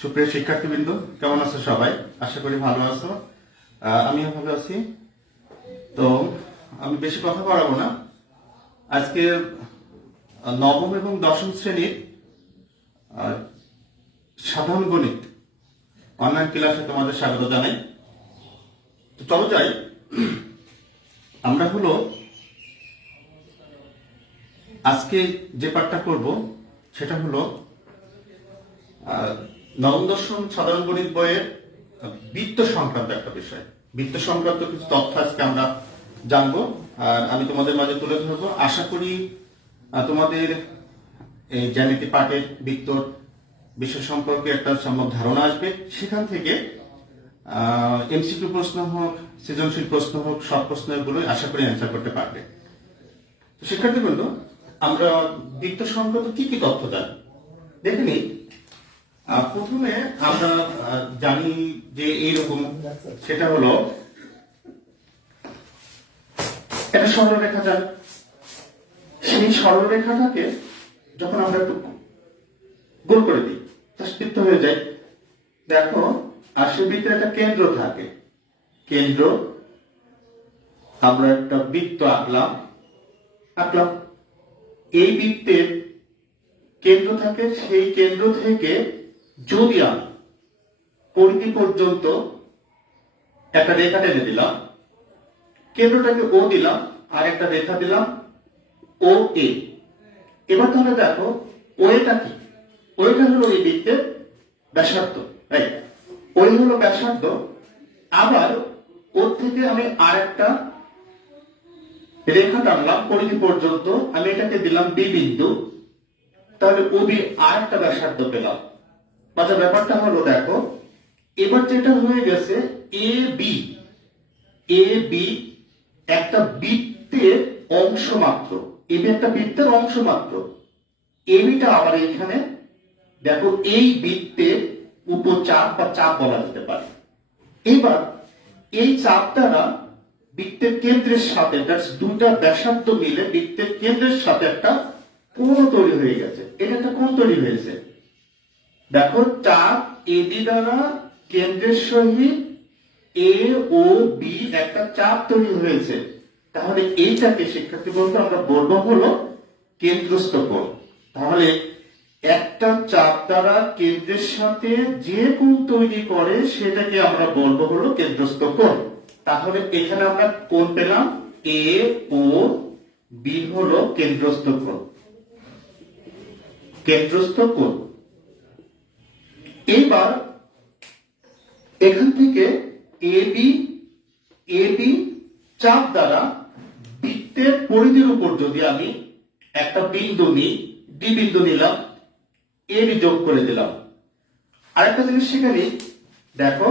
সুপ্রিয় শিক্ষার্থীবৃন্দ, কেমন আছো সবাই? আশা করি ভালো আছো। আমিও ভালো আছি। তো আমি বেশি কথা বাড়াবো না। আজকে নবম এবং দশম শ্রেণীর সাধারণ গণিত অনলাইন ক্লাসে তোমাদের স্বাগত জানাই। তো চলো যাই। আমরা হলো আজকে যে পাঠটা করব সেটা হলো নবম দশম সাধারণ গণিত বইয়ের বৃত্ত সংক্রান্ত একটা বিষয়। বৃত্ত সংক্রান্ত কিছু তথ্য আজকে আমরা জানবো আর আমি তোমাদের মাঝে তুলে ধরবো। আশা করি তোমাদের এই জ্যামিতি পাঠের বৃত্তর বিষয় সম্পর্কে একটা সম্ভব ধারণা আসবে। সেখান থেকে এমসিকিউ প্রশ্ন হোক, সৃজনশীল প্রশ্ন হোক, সব প্রশ্নগুলো আশা করি অ্যান্সার করতে পারবে। তো শিক্ষার্থীবৃন্দ, আমরা বৃত্ত সংক্রান্ত কি কি তথ্য জানি দেখে নিই। প্রথমে আমরা জানি যে এইরকম, সেটা হলো একটা সরলরেখা জানি। সেই সরলরেখাটাকে যখন আমরা একটু গোল করে দিই, বৃত্ত হয়ে যায়। দেখো, আর সে বৃত্তের একটা কেন্দ্র থাকে। কেন্দ্র, আমরা একটা বৃত্ত আঁকলাম। এই বৃত্তের কেন্দ্র থাকে। সেই কেন্দ্র থেকে যদি আমি পরিধি পর্যন্ত একটা রেখা টেনে দিলাম, কেন্দ্রটাকে ও দিলাম, আর একটা রেখা দিলাম ও এ। এবার তাহলে দেখো, ওয়েটা কি? ওয়েটা হলো এই বৃত্তের ব্যাসার্ধ, রাইট? ওই হলো ব্যাসার্ধ। আবার ওর থেকে আমি আর একটা রেখা টানলাম পরিধি পর্যন্ত, আমি এটাকে দিলাম বি বিন্দু। তাহলে ও বি আর একটা ব্যাসার্ধ পেলাম। আচ্ছা, ব্যাপারটা হলো দেখো, এবার যেটা হয়ে গেছে এ বি একটা বৃত্তের অংশ মাত্র। এ বি একটা বৃত্তের অংশ মাত্র। এবিটা আবার এখানে দেখো এই বৃত্তের উপচাপ বা চাপ বলা যেতে পারে। এবার এই চাপ দ্বারা বৃত্তের কেন্দ্রের সাথে দুটা ব্যাসার্ধ মিলে বৃত্তের কেন্দ্রের সাথে একটা কোণ তৈরি হয়ে গেছে। এটা একটা কোণ তৈরি হয়েছে। দেখো, চাপ এবি দ্বারা কেন্দ্রের সহিত এ ও বি একটা চাপ তৈরি হয়েছে। তাহলে এইটাকে শিক্ষার্থী বলতে আমরা বলবো হলো কেন্দ্রস্থ কোণ। তাহলে একটা চাপ দ্বারা কেন্দ্রের সাথে যে কোণ তৈরি করে সেটাকে আমরা বলবো হলো কেন্দ্রস্থ কোণ। তাহলে এখানে আমরা কোণ পেলাম এ ও বি হলো কেন্দ্রস্থ কোণ। কেন্দ্রস্থ কোণ। এবার এখান থেকে এবি চাপ দ্বারা বৃত্তের পরিধির উপর যদি আমি একটা বিন্দু নিই, ডি বিন্দু নিলাম, এবি যোগ করে দিলাম। আরেকটা জিনিস সেখানে দেখো,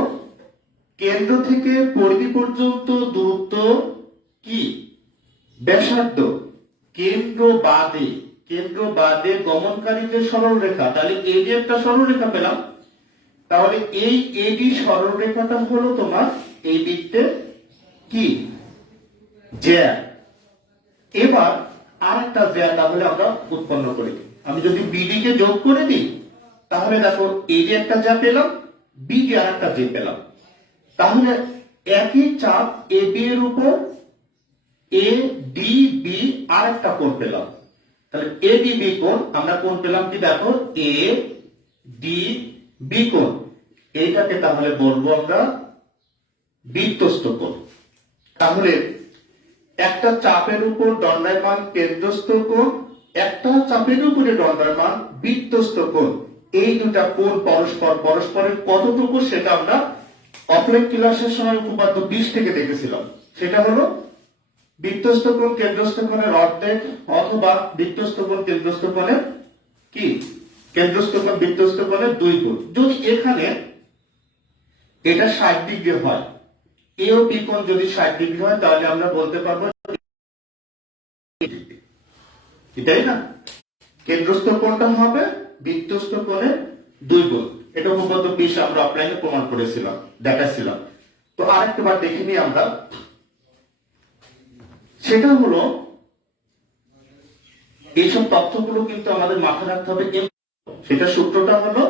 কেন্দ্র থেকে পরিধি পর্যন্ত দূরত্ব কি? ব্যাসার্ধ। কেন্দ্র বাদে গমনকারী যে সরলরেখা, তাহলে এবি একটা সরলরেখা পেলাম। তাহলে এই এবি সরলরেখাটা হলো তোমার এই বৃত্তের কি? জ্যা। এবার আরেকটা জ্যা তাহলে আমরা উৎপন্ন করি। আমি যদি বিডি কে যোগ করে দিই, তাহলে দেখো এবি একটা জ্যা পেলাম, বিডি আর একটা জ্যা পেলাম। তাহলে একই চাপ এবি এর উপর এ ডি বি আর একটা কোণ পেলাম। তাহলে এ ডি বি কোণ আমরা কোণ পেলাম কি? দেখো, এ ডি বি কোণ। এইটাকে তাহলে বলবো আমরা বৃত্তস্থ কোণ। তাহলে একটা চাপের উপর দণ্ডায়মান কেন্দ্রস্থ কোণ, একটা চাপের উপরে দণ্ডায়মান বৃত্তস্থ কোণ। এই দুটা কোণ পরস্পরের কতটুকু সেটা আমরা অফলাইন ক্লাসের সময় উপপাদ্য 20 থেকে দেখেছিলাম। সেটা হলো বৃত্তস্থ কোণ কেন্দ্রস্থ কোণের অর্ধেক, অথবা বৃত্তস্থ কোণ কেন্দ্রস্থ কোণের কি? কেন্দ্রস্থ কোণ বৃত্তস্থ কোণের 2 গুণ। যদি এখানে এটা 60 ডিগ্রি হয়, এ ও বি কোণ যদি 60 ডিগ্রি হয়, তাহলে আমরা বলতে পারবো এটাই না, কেন্দ্রস্থ কোণটা হবে বৃত্তস্থ কোণের 2 গুণ। এটা উপপাদ্য 20 আমরা অফলাইনে প্রমাণ করেছিলাম, দেখাচ্ছিলাম। তো আরেকটা বার দেখে নিই আমরা। সেটা হলো এইসব তথ্যগুলো কিন্তু আমাদের মাথায় রাখতে হবে। সেটা সূত্রটা হলো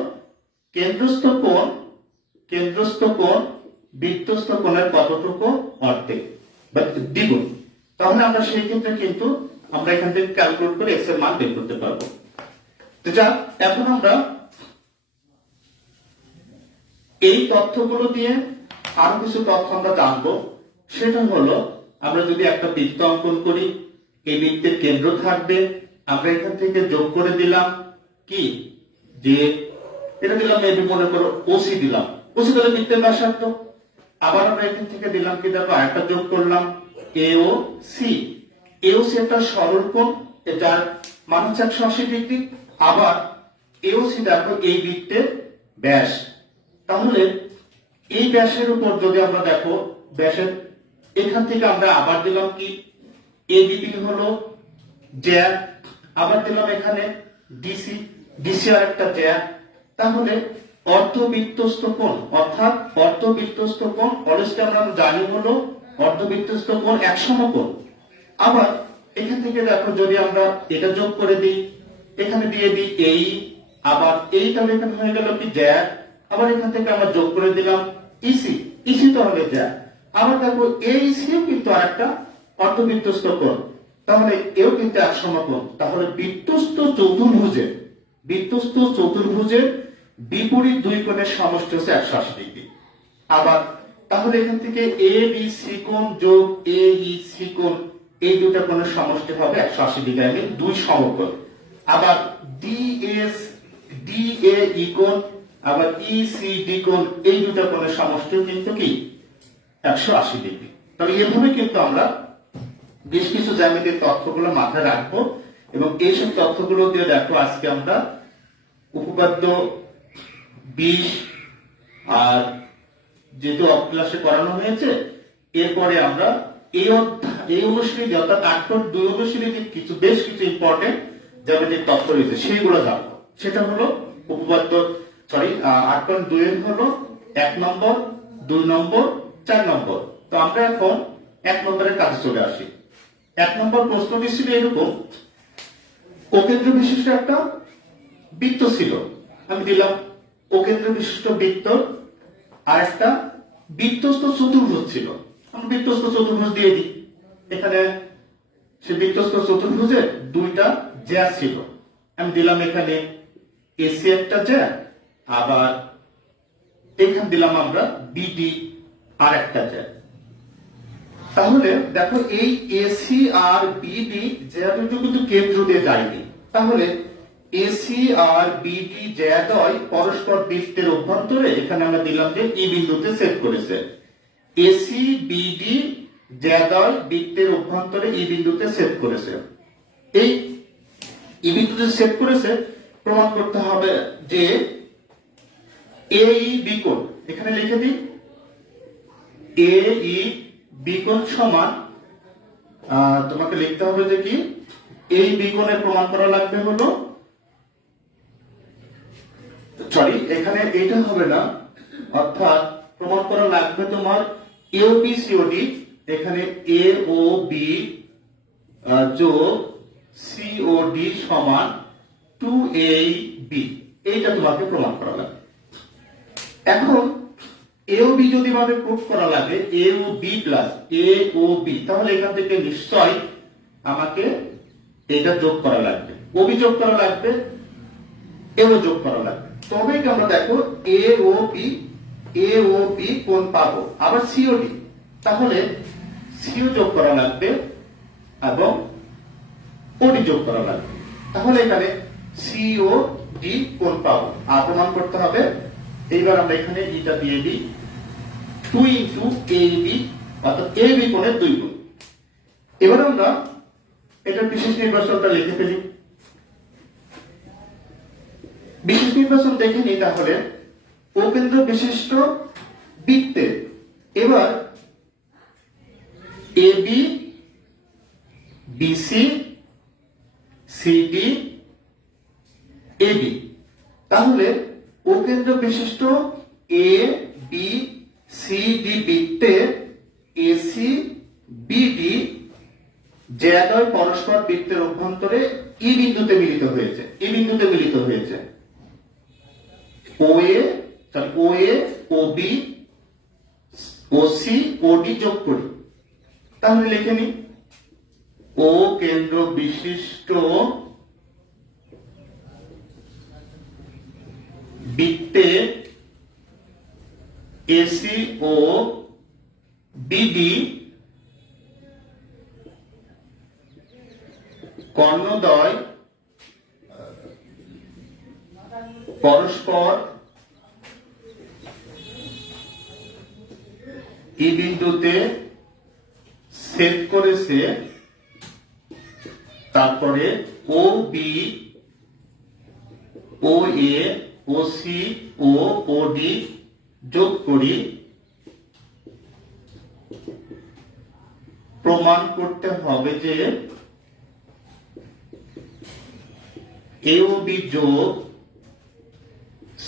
কেন্দ্রস্থ কোণ বৃত্তস্থ কোণের কতটুকু অর্ধেক বা দ্বিগুণ। তাহলে আমরা সেই ক্ষেত্রে কিন্তু আমরা এখান থেকে ক্যালকুলেট করে এক্স এর মান বের করতে পারবো। তো যা এখন আমরা এই তথ্যগুলো দিয়ে আরো কিছু তথ্য আমরা জানবো। সেটা হলো আমরা যদি একটা বৃত্ত অঙ্কন করি, এই বৃত্তের কেন্দ্র থাকবে, আমরা এখান থেকে যোগ করে দিলাম কি যে এটা দিলাম মেবি মনে করো ওসি দিলাম, ওসি তাহলে বৃত্তের ব্যাসার্ধ। আবার আমরা এখান থেকে দিলাম কি দেখো আরেকটা যোগ করলাম এও সি। এও সি একটা সরল কোণ, যার মান হচ্ছে 180 ডিগ্রি। আবার এও সি দেখো এই বৃত্তের ব্যাস। তাহলে এই ব্যাসের উপর যদি আমরা দেখো ব্যাসের এখান থেকে আমরা আবার দিলাম কি এডিবি হলো জ্যা, আবার দিলাম এখানে ডিসি, ডিসি আর একটা জ্যা। তাহলে অর্ধবৃত্তস্থ কোণ অর্থাৎ অর্ধবৃত্তস্থ কোণ অলরেডি আমরা জানি হলো অর্ধবৃত্তস্থ কোণ এক সমকোণ। আবার এখান থেকে দেখো যদি আমরা এটা যোগ করে দিই, এখানে দিয়ে দিই এই, আবার এই তাহলে এখানে হয়ে গেল কি জ্যা। আবার এখান থেকে আমরা যোগ করে দিলাম ইসি, ইসি তাহলে জ্যা। আবার দেখো এই সিও কিন্তু আরেকটা অর্ধবৃত্তস্থ কোণ, তাহলে এও কিন্তু এক সমকোণ। তাহলে বৃত্তস্থ চতুর্ভুজের বিপরীত দুই কোণের সমষ্টি হচ্ছে 180 ডিগ্রি। আবার তাহলে এখান থেকে এ বি সি কোণ যোগ এ ই সি কোণ এই দুটো কোণের সমষ্টি হবে 180 ডিগ্রি, আমি দুই সমকোণ। আবার ডি এস ডি এ ই কোণ আবার ই সি ডি কোণ এই দুটো কোণের সমষ্টি কিন্তু কি 180 ডিগ্রি। তাহলে এভাবে কিন্তু আমরা বেশ কিছু জ্যামিতির তথ্যগুলো মাথায় রাখবো এবং এইসব তথ্যগুলো দিয়ে দেখো আজকে আমরা উপপাদ্য 20 আর যেহেতু অফ ক্লাসে করানো হয়েছে, এরপরে আমরা এই অনুশীলনী অর্থাৎ 8.2 অনুশীলনীতে বেশ কিছু ইম্পর্টেন্ট জ্যামিতিক তথ্য রয়েছে সেইগুলো জানবো। সেটা হলো উপপাদ্য 8.2 এর হলো 1 নম্বর, 2 নম্বর, 4 নম্বর। তো আমরা এখন 1 নম্বরের কাছে চলে আসি। 1 নম্বর প্রশ্নটি ছিল এরকম, অকেন্দ্র বিশিষ্ট একটা বৃত্ত ছিল, আমি দিলাম অকেন্দ্র বিশিষ্ট বৃত্ত আর একটা বৃত্তস্থ চতুর্ভুজ ছিল, আমি বৃত্তস্থ চতুর্ভুজ দিয়ে দিই। এখানে সে বৃত্তস্থ চতুর্ভুজের দুইটা জ্যা ছিল, আমি দিলাম এখানে এসি একটা জ্যা, আবার এখানে দিলাম আমরা বিডি আর একটা জ্যা। তাহলে দেখো এই এসি আর বিডি জ্যা দুটো কিন্তু কেন্দ্র দিয়ে যায়নি, তাহলে এসি আর বিডি জ্যাদ্বয় পরস্পর বৃত্তের অভ্যন্তরে এখানে আমরা দিলাম যে ই বিন্দুতে সেট করেছে। এসি বিডি জ্যাদ্বয় বৃত্তের অভ্যন্তরে ই বিন্দুতে সেট করেছে। এই ই বিন্দুতে সেট করেছে প্রমাণ করতে হবে যে এই বিকোণ, এখানে লিখে দিই এই বিকোণ সমান, তোমাকে লিখতে হবে যে কি এই বিকোণের প্রমাণ করা লাগবে হলো এখানে এটা হবে না, অর্থাৎ প্রমাণ করা লাগবে তোমার এও বি সিওডি, এখানে এ ও বি যোগ সিওডি সমান 2ab, এইটা তোমাকে প্রমাণ করা লাগবে। এখন এ ও বি যদি ভাবে প্রুফ করা লাগে এ ও বি প্লাস এ ও বি, তাহলে এখান থেকে নিশ্চয় আমাকে এটা যোগ করা লাগবে, ওবি যোগ করা লাগবে, এও যোগ করা লাগবে, তবেই আমরা দেখো এ ও বি কোণ পাবো। আবার সিওডি, তাহলে সিও যোগ করা লাগবে এবং ওডি যোগ করা লাগবে, তাহলে এখানে সিও ডি কোণ পাবো। আর প্রমাণ করতে হবে, এইবার আমরা এখানে এটা দিয়ে দিই 2 ইনটু এবি, অর্থাৎ এবি কোণের 2 গুণ। এবার আমরা এটা বিশেষ নির্বাচনটা লিখে ফেলি। বিশেষ নির্বাচন দেখে নিই, তাহলে অকেন্দ্র বিশিষ্ট বৃত্তে এবার এবি বিসি সিডি এবি, তাহলে অকেন্দ্র বিশিষ্ট এ বি সি ডি বৃত্তে এসি বিডি যে একই পরস্পর বৃত্তের অভ্যন্তরে ই বিন্দুতে মিলিত হয়েছে, এই বিন্দুতে মিলিত হয়েছে। ও এ, তাহলে ও এ, ও বি, ও সি, ও ডি যোগ করি। তাহলে লিখে নি ও কেন্দ্র বিশিষ্ট বৃত্তে এসি ও বিডি কর্ণদ্বয় পরস্পর ই বিন্দুতে ছেদ করেছে, তারপরে ও বি, ও এ, ও সি, ও ডি যোগ করি। প্রমাণ করতে হবে যে এ ও বি যোগ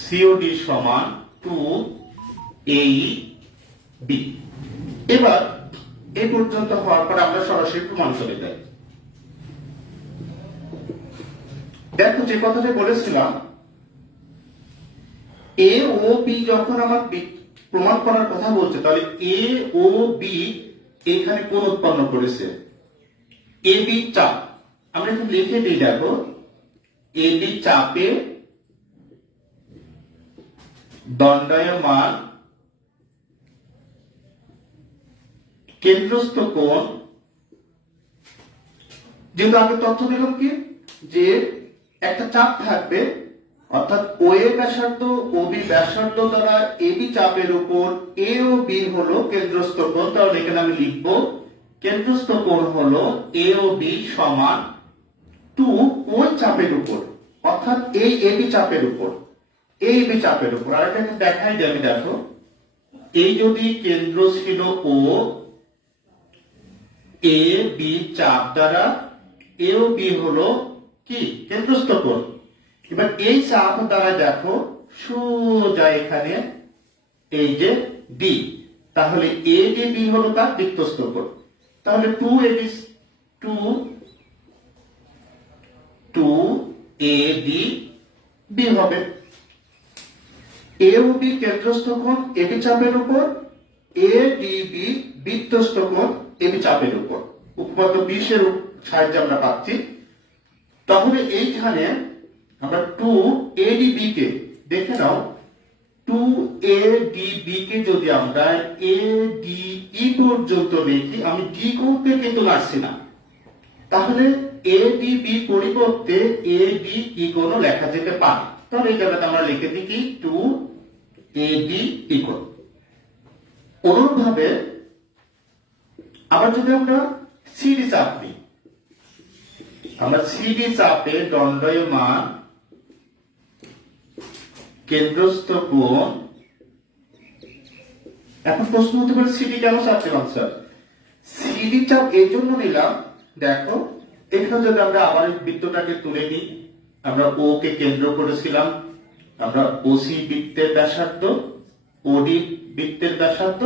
সিওডি সমান 2AEB। এবার এই পর্যন্ত হওয়ার পর আমরা সরাসরি প্রমাণ চলে যাই। দেখো যে কথাটা বলেছিলাম, এ ও বি যখন আমার প্রমাণ করার কথা বলছে, তাহলে এ ও বি এখানে কোণ উৎপন্ন করেছে, এ বি চাপ। আমরা এখন লিখে দিই, দেখো এ বি চাপে দণ্ডায়মান কেন্দ্রস্থ কোণ। যেহেতু আগে তথ্য দিলাম কি, যে একটা চাপ থাকবে, অর্থাৎ ও এ ব্যাসার্ধ ও বি ব্যাসার্ধ দ্বারা এ বি চাপের উপর এ ও বি হলো কেন্দ্রস্থ কোণ। তাহলে এখানে আমি লিখবো কেন্দ্রস্থ কোণ হলো এ ও বি সমান 2 ওই চাপের উপর, অর্থাৎ এই এ বি চাপের উপর, এই বি চাপের উপর। আর এটা দেখাই যাবে, দেখো এই যদি কেন্দ্র ছিল ও, এ বি চাপ দ্বারা এ ও বি হলো কি কেন্দ্রস্থ কোণ। এবার এই চাপ দ্বারা দেখো সোজা এখানে এই যে ডি, তাহলে এ ডি বি হলো তার বৃত্তস্থ কোণ। তাহলে 2AD হবে। এ ও বি কেন্দ্রস্থ কোণ এবি চাপের উপর, এডিবি বৃত্তস্থ কোণ এবি চাপের উপর। উপপাদ্য 20 এর সাহায্যে আমরা পাচ্ছি। তাহলে এইখানে আমরা 2ADB কে দেখে নাও, 2ADB কে যদি আমরা ADE পর্যন্ত লিখি, আমি ডি করতে কিন্তু পারছি না, তাহলে ADB পরিবর্তে ADE কোণ লেখা যেতে পারে। তাহলে এই জায়গাতে আমরা লিখে দিই কি 2ADE কোণ। অনুরূপভাবে আবার যদি আমরা সিডি চাপ নিই, আমরা সিডি চাপে দণ্ডায়মান কেন্দ্রস্থ কোণ। এখন প্রশ্ন হতে পারে সিডি কেন চাপ দিলাম স্যার? সিডি চাপ এই জন্য নিলাম, দেখো এখানে যদি আমরা আবার বৃত্তটাকে তুলে নিই, আমরা ও কে কেন্দ্র করেছিলাম, আমরা ওসি বৃত্তের ব্যাসার্ধ, ওডি বৃত্তের ব্যাসার্ধ,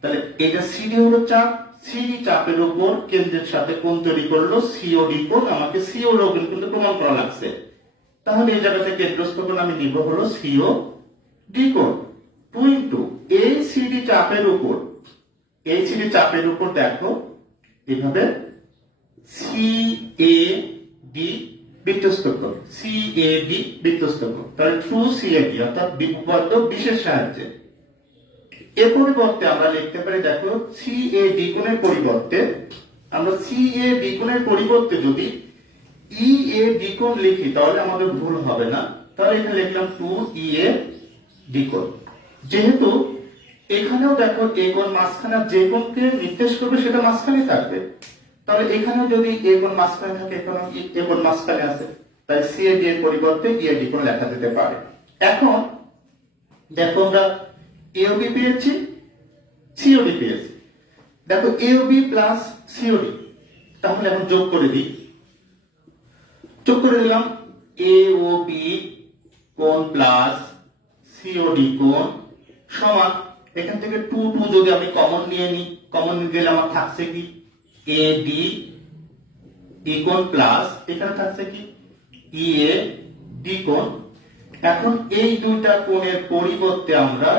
তাহলে এটা সিডি হলো চাপ, সিডি চাপের উপর কেন্দ্রের সাথে কোণ তৈরি করলো সিওডি কোণ। আমাকে সিওডি কোণ কিন্তু প্রমাণ করা লাগছে, তাহলে এই জায়গাতে কেন্দ্রস্থ কোণ আমি নিব হলো সিওডি কোণ। 2 ইনটু এই সিডি চাপের উপর, এই সিডি চাপের উপর দেখো এইভাবে সিএডি বৃত্তস্থ কোণ, সিএডি বৃত্তস্থ কোণ, তাহলে 2CAD অর্থাৎ উপপাদ্য 20 এর সাহায্যে। এর পরিবর্তে আমরা লিখতে পারি, দেখো সিএডি কোণের পরিবর্তে আমরা সিএডি কোণের পরিবর্তে যদি ইএডি কোণ লিখি তাহলে আমাদের ভুল হবে না। তাহলে এখানে লিখলাম 2EAD কোণ। যেহেতু এখানেও দেখো এই কোণ মাঝখানে, যে কোণকে নির্দেশ করবে সেটা মাঝখানে থাকবে, তাহলে এখানেও যদি এ কোণ মাঝখানে থাকে, এখানেও এ কোণ মাঝখানে আছে, তাই সিএডি এর পরিবর্তে ইএডি কোণ লেখা যেতে পারে। এখন দেখো আমরা এওবি পেয়েছি, সিওডি পেয়েছি। দেখো এওবি প্লাস সিওডি, তাহলে এখন যোগ করে দিই, যোগ করে দিলাম এওবি কোণ প্লাস সিওডি কোণ সমান, এখান থেকে 2 2 যদি আমি কমন নিয়ে নিই, কমন নিয়ে গেলে আমার থাকছে কি এডি ই কোণ প্লাস এখানে থাকছে কি ই এ ডি কোণ। এখন এই দুইটা কোণের পরিবর্তে আমরা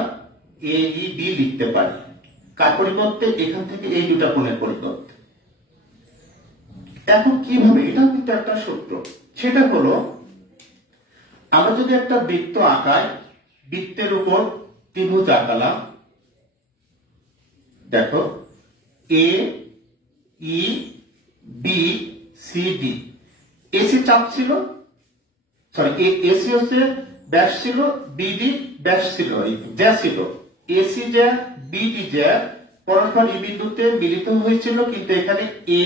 এ ই বি লিখতে পারি। কার পরিবর্তে? এখান থেকে এই দুটা কোণের পরিবর্তে। এখন কিভাবে? এটা কিন্তু একটা সূত্র, সেটা হলো আমরা যদি একটা বৃত্ত আঁকাই, বৃত্তের উপর ত্রিভুজ আঁকালাম, দেখো A E B C D, AC চাপ ছিল, সরি এসি হচ্ছে ব্যাস ছিল, বিডি ব্যাস ছিল, জ্যা ছিল, এসি জ্যা বিডি জ্যা পরস্পর ই বিন্দুতে মিলিত হয়েছিল, কিন্তু এখানে এ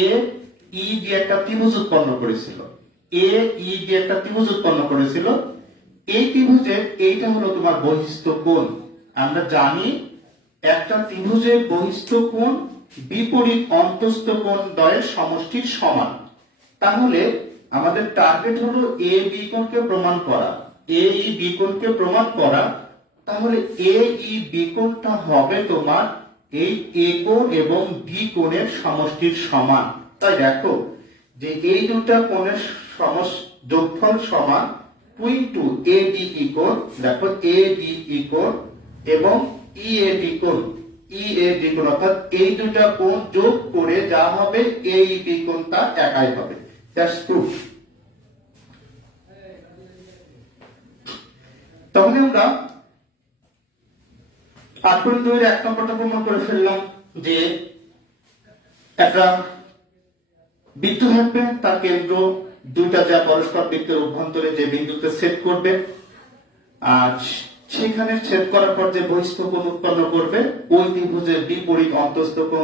ই ডি একটা ত্রিভুজ উৎপন্ন করেছিল, এ ই ডি একটা ত্রিভুজ উৎপন্ন করেছিল। এই ত্রিভুজের এইটা হলো তোমার বহিস্থ কোণ। আমরা জানি একটা ত্রিভুজের বহিস্থ কোণ বিপরীত অন্তস্থ কোণ দ্বয়ের সমষ্টির সমান। তাহলে আমাদের টার্গেট হলো এ বি কোণকে প্রমাণ করা, এ ই বি কোণকে প্রমাণ করা। তাহলে এ ই বি কোণটা হবে তোমার এই এ কোণ এবং বি কোণের সমষ্টির সমান। তাই দেখো যে এই দুটা কোণের যোগফল সমান 2 ইনটু এ ডি ই কোণ, দেখো এ ডি ই কোণ এবং ই এ ডি কোণ, ই এ ডি কোণ, অর্থাৎ এই দুটা কোণ যোগ করে যা হবে এ ই বি কোণটা একাই হবে। That's proof. তাহলে আমরা 8.2 এর 1 নম্বরটা প্রমাণ করে ফেললাম যে একটা বৃত্ত থাকবে, তার কেন্দ্র দুইটা যা পরস্পর বৃত্তের অভ্যন্তরে যে বিন্দুতে ছেদ করবে, আর সেখানে ছেদ করার পর যে বহিস্থ কোণ উৎপন্ন করবে ওই ত্রিভুজের বিপরীত অন্তস্থ কোণ